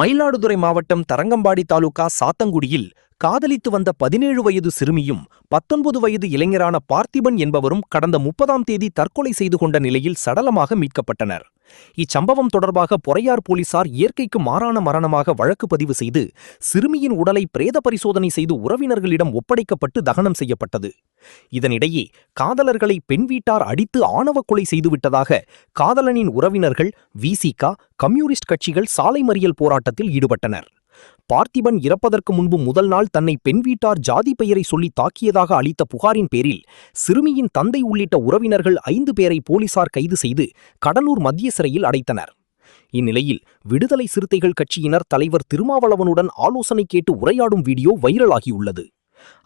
மயிலாடுதுறை மாவட்டம் தரங்கம்பாடி தாலுகா சாத்தங்குடியில் காதலித்து வந்த 17 வயது சிறுமியும் 19 வயது இளைஞரான பார்த்திபன் என்பவரும் கடந்த 30ஆம் தேதி தற்கொலை செய்து கொண்ட நிலையில் சடலமாக மீட்கப்பட்டனர். இச்சம்பவம் தொடர்பாக பொறையார் போலீசார் இயற்கைக்கு மாறான மரணமாக வழக்கு பதிவு செய்து சிறுமியின் உடலை பிரேத பரிசோதனை செய்து உறவினர்களிடம் ஒப்படைக்கப்பட்டு தகனம் செய்யப்பட்டது. இதனிடையே காதலர்களை பெண் வீட்டார் அடித்து ஆணவ கொலை செய்துவிட்டதாக காதலனின் உறவினர்கள் விசிக, கம்யூனிஸ்ட் கட்சிகள் சாலை மறியல் போராட்டத்தில் ஈடுபட்டனர். பார்த்திபன் இறப்பதற்கு முன்பு முதல் நாள் தன்னை பெண் வீட்டார் ஜாதி பெயரை சொல்லி தாக்கியதாக அளித்த புகாரின் பேரில் சிறுமியின் தந்தை உள்ளிட்ட உறவினர்கள் 5 பேரை போலீசார் கைது செய்து கடலூர் மத்திய சிறையில் அடைத்தனர். இந்நிலையில் விடுதலை சிறுத்தைகள் கட்சியினர் தலைவர் திருமாவளவனுடன் ஆலோசனை கேட்டு உரையாடும் வீடியோ வைரலாகியுள்ளது.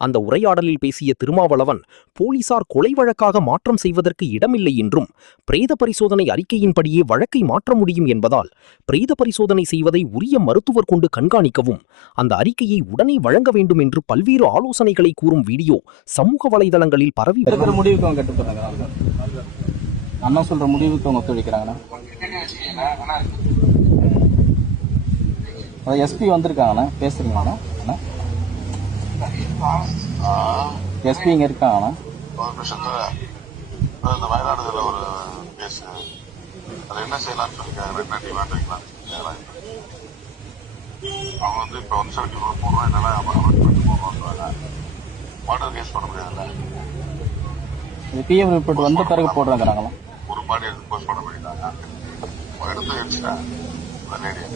அந்த உரையாடலில் பேசிய திருமாவளவன் போலீசார் கொலை வழக்காக மாற்றம் செய்வதற்கு இடமில்லை என்றும் பிரேத பரிசோதனை அறிக்கையின்படியே வழக்கை மாற்ற முடியும் என்பதால் பிரேத பரிசோதனை செய்வதை உரிய மருத்துவர் கொண்டு கண்காணிக்கவும் அந்த அறிக்கையை உடனே வழங்க வேண்டும் என்று பல்வேறு ஆலோசனைகளை கூறும் வீடியோ சமூக வலைதளங்களில் பரவி எஸ்பி வந்திருக்காங்கண்ணா, பேசுறீங்கண்ணா. எஸ்பி இங்க இருக்காங்கண்ணா. ஒரு நிமிஷத்துல இந்த மயிலாடுதுறையில ஒரு கேஸ், அது என்ன செய்யலாம்னு சொல்லிருக்காங்க. என்ன டிமாண்ட் வைக்கலாம் அவங்க வந்து இப்ப வந்து சர்க்கிள் போடுறோம், என்னன்னா அவாய்ட் பண்ணிட்டு போடுறோம். மர்டர் கேஸ் பண்ண முடியாதுல்ல. பிஎம் ரிப்போர்ட் வந்த பிறகு போடுறாங்களாங்களா? ஒரு பாடி எடுத்து போஸ்ட் பண்ண முடியுதாங்க. ஒரு இடத்துல வச்சுட்டேன் லேடியா.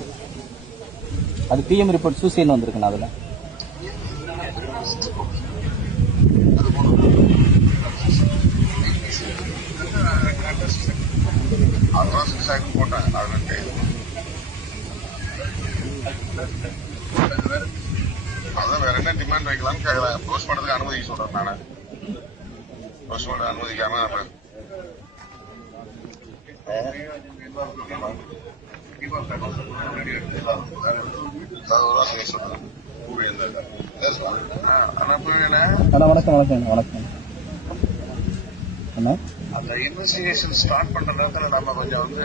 அது பிஎம் ரிப்போர்ட் சூசைன்னு வந்திருக்குண்ணா. அதுல போட்டேன். அதான் வேற என்ன டிமாண்ட் வைக்கலாம்னு கேட்கலாம். போஸ்ட் பண்ணதுக்கு அனுமதி சொல்றேன். நானு போஸ்ட் பண்ண அனுமதிக்காம வணக்கம். அந்த இன்வெஸ்டிகேஷன் ஸ்டார்ட் பண்ற நேரத்துல நம்ம கொஞ்சம் வந்து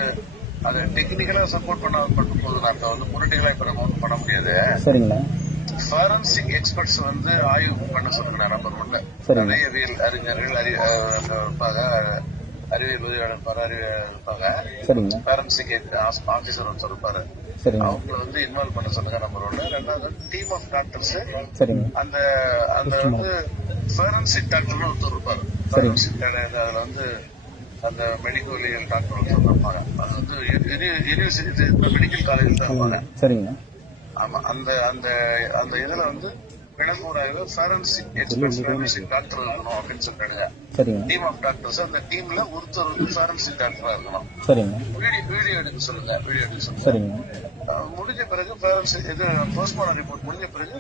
அதை டெக்னிக்கலா சப்போர்ட் பண்ணும் போது நம்ம வந்து பொலிட்டிக்கலா இப்ப நம்ம ஒன்றும் பண்ண முடியாது. சரிங்களா. ஃபாரன்சிக் எக்ஸ்பர்ட்ஸ் வந்து ஆய்வு பண்ண சொல்லுங்க. நம்பர் 1 நிறைய அறிஞர்கள் இருப்பாங்க, அறிவியல் உதவியாளர் இருப்பாங்க, ஃபாரன்சிக் ஆபீசர் ஒருத்தர் இருப்பாரு. அவங்களை வந்து இன்வால்வ் பண்ண சொல்லுங்க. நம்பர் 1. 2வது டீம் ஆஃப் டாக்டர்ஸ், அந்த அந்த வந்து ஃபாரன்சிக் டாக்டர்னு ஒருத்தர் இருப்பாரு. அதுல வந்து அந்த மெடிக்கல் டாக்டர் ஒருத்தர் இருப்பாங்க. அது வந்து யூனிவர்சிட்டி மெடிக்கல் காலேஜ் தான் இருப்பாங்க. ஆமா, அந்த அந்த அந்த இதுல வந்து பிணக்கூறாய்வு ஃபாரன்சிக் எக்ஸ்பர்ட்ஸ், ஃபாரன்சிக் டாக்டர் இருக்கணும் அப்படின்னு சொல்லிட்டாங்க. டீம் ஆஃப் டாக்டர்ஸ், அந்த டீம்ல ஒருத்தர் வந்து ஃபாரன்சிக் டாக்டரா இருக்கணும். வீடியோ எடுக்க சொல்லுங்க. வீடியோ எடுக்க சொல்லுங்க. முடிஞ்ச பிறகு ஃபாரன்சிக் இது போஸ்ட்மார்டம் ரிப்போர்ட் முடிஞ்ச பிறகு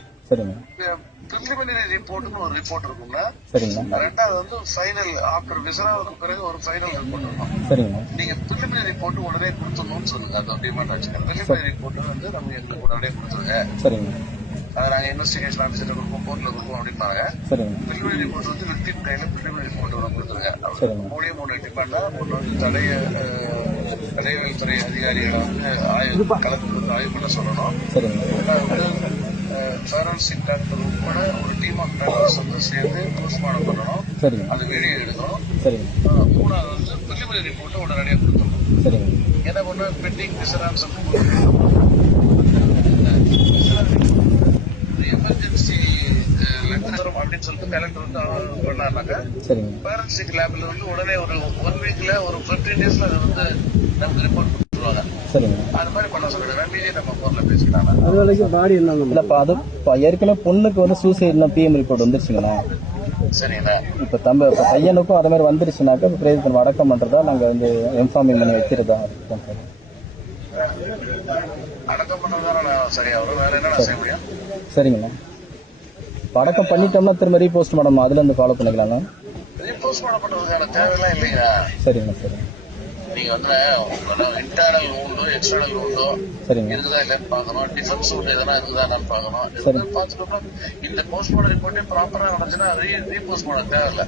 பிரிலிமினரி ரிப்போர்ட்னு ஒரு ரிப்போர்ட் இருக்கும்னா, 2வது வந்து ஃபைனல் ஆஃப்டர் விசாரணைக்கு பிறகு ஒரு ஃபைனல் ரிப்போர்ட் இருக்கும். நீங்க பிரிலிமினரி ரிப்போர்ட் உடனே கொடுத்துடணும்னு சொல்லுங்க. அந்த டிமாண்ட் வச்சுக்கோங்க. பிரிலிமினரி ரிப்போர்ட் வந்து நம்ம எங்களுக்கு உடனே கொடுத்துருங்க. அதை நாங்க இன்வெஸ்டிகேஷன் ஆஃபீஸர் கொடுப்போம், கோர்ட்ல கொடுப்போம் அப்படின்னாங்க. பிரிலிமினரி ரிப்போர்ட் வந்து விக்டிம் கையில பிரிலிமினரி ரிப்போர்ட் கொடுத்துருங்க. 3 டிமாண்டா. ஒன்று வந்து தடயவியல் துறை அதிகாரிகளை வந்து கலந்து ஆய்வு பண்ண சொல்லணும். ஃபாரன்சிக் டாக்டர் உட்பட ஒரு டீம் ஆஃப் டாக்டர்ஸ் வந்து சேர்ந்து போஸ்ட்மார்டம் பண்ணணும். அது வீடியோ எடுக்கணும். 3வது வந்து பிரிலிமினரி ரிப்போர்ட்டை உடனடியாக கொடுக்கணும். என்ன பண்ண பெண்டிங் விசாரணை எமர்ஜென்சி லெட்டர் அப்படின்னு சொல்லிட்டு கலெக்டர் வந்து பண்ணாருனாக்கா ஃபாரன்சிக் லேப்ல வந்து உடனே ஒரு 1 வீக்ல ஒரு 15 டேஸ்ல அதை வந்து நமக்கு ரிப்போர்ட் கொடுத்துருவாங்க. அது மாதிரி பண்ண சொல்லுங்க. மீதி நம்ம போன்ல பேசிக்கலாம். அது வரைக்கும் பாடி இல்லப்பா. அது ஏற்கனவே பொண்ணுக்கு வந்து சூசைட்ல பிஎம் ரிப்போர்ட் வந்துருச்சுங்களா? சரிங்களா. இப்ப பையனுக்கும் அதே மாதிரி வந்துருச்சுனாக்கா பிரேதம் அடக்கம் பண்றதா நாங்க வந்து இன்ஃபார்மிங் பண்ணி வைக்கிறதா? அடக்கம் பண்றதா சரியா வரும். வேற என்ன செய்ய முடியும்? சரிங்கண்ணா. அடக்கம் பண்ணிட்டோம்னா திரும்ப ரீபோஸ்ட்மார்டம் அதுல இருந்து ஃபாலோ பண்ணிக்கலாங்க. ரீபோஸ்ட்மார்டம் பண்றதுக்கான தேவையெல்லாம் இல்லையா? சரிங்கண்ணா. சரி. நீங்க வந்து இன்டர்னல் உண்டோ எக்ஸ்டர்னல் உண்டோ இருக்குதா இல்லன்னு பாக்கணும். டிஃபென்ஸ் உண்டு எதனா இருக்குதா பாக்கணும். பார்த்துட்டோம்னா இந்த போஸ்ட்மார்டம் ரிப்போர்ட்டே ப்ராப்பரா வந்துச்சுன்னா ரீபோஸ்ட்மார்டம் தேவையில்லை.